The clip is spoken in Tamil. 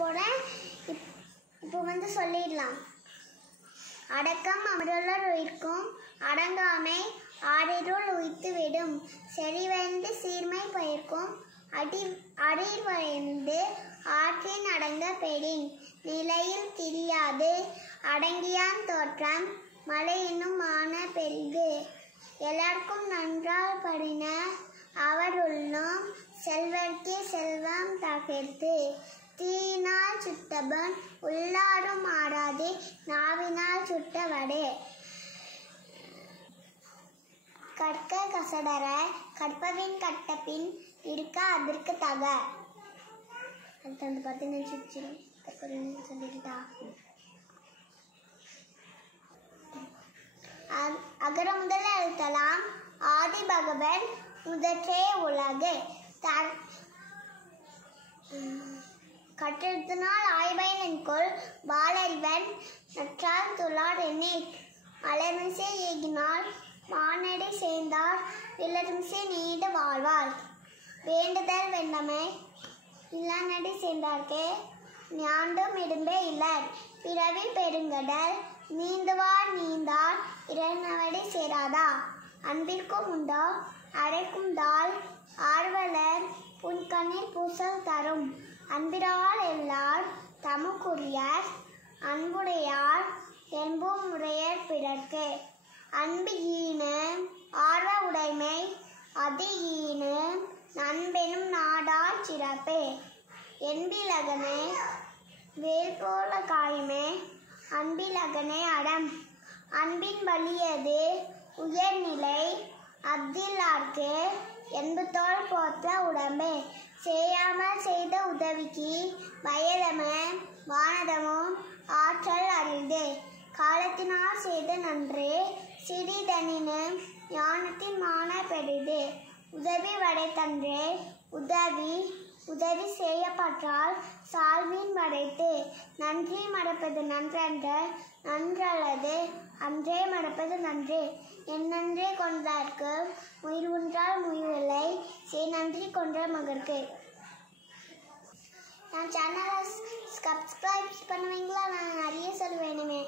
போறேன். இப்போ சொல்லிடலாம். அடக்கம் அமருளர் உயிர்க்கும் அடங்காமை ஆறிருள் உய்த்துவிடும். செறிவந்து சீர்மை பயிர்க்கும் அடிவழிந்து ஆற்றின் அடங்க பெறின். நிலையில் திரியாது அடங்கியான் தோற்றம் மழை என்னும் மான பெரிது. எல்லாருக்கும் நன்றால் படின அவருள்ளும் செல்வர்க்கே செல்வம் தகர்த்து. தீயினால் சுட்டபன் உள்ளாரும் ஆடாதே நாவினால் சுட்ட வடே. கற்க கசடர கற்பவின் கட்டபின் இருக்க அதற்கு தக. அடுத்து 10 நிமிஷம் சொல்லிக்கிட்டா. அகர முதல எழுத்தலாம் ஆதி பகவன் முதற்றே உலகு. கற்றெழுத்தினால் ஆய்பயன் என்கொள் வாளறிவன் நற்றால் துளார் எண்ணே. மலர்மிசை ஏகினால் மானடி சேர்ந்தார் விளர்மிசை நீடு வாழ்வார். வேண்டுதல் வெண்ணமை இளநடி சேர்ந்தார்க்கே ஞாண்டும் இடும்பே இலர். பிறவி பெருங்கடல் நீந்துவார் நீந்தார் இறைநவடி சேராதா. அன்பிற்கும் உண்டோ அடைக்கும் தாள் ஆர்வலர் புன்கண்ணில் பூசல் தரும். அன்பிரால் எல்லார் தமக்குரியர் அன்புடையார் என்பும் முறையர் பிறர்க்கு. அன்பு ஈனு ஆர்வ உடைமை அது ஈனு நண்பெனும் நாடார் சிறப்பே. என்பிலகனே வேல் போல காயுமே அன்பிலகனே அடம். அன்பின் வலியது உயர்நிலை அஃதில்லார்க்கு என்புதோள் போற்ற உடம்பே. செய்யாமல் செய்த உதவிக்கு வயதமும் வானதமும் ஆற்றல் அறிந்து. காலத்தினால் செய்த நன்றே சிறிதனினும் ஞானத்தின் மான பெரிது. உதவி வடைத்தன்றே உதவி செய்யப்பட்டால் சால்வின் வடைத்து. நன்றி மறப்பது நன்றன்ற நன்றல்லது அன்றே மறப்பது நன்றே. என் நன்றே கொண்டார்க்கு உயிர் ஒன்றால் முயவில்லை செய் நன்றி கொன்ற மகற்கு. நான் சேனலை சப்ஸ்கிரைப் பண்ணுவீங்களா? நான் நிறைய சொல்லுவேனுமே.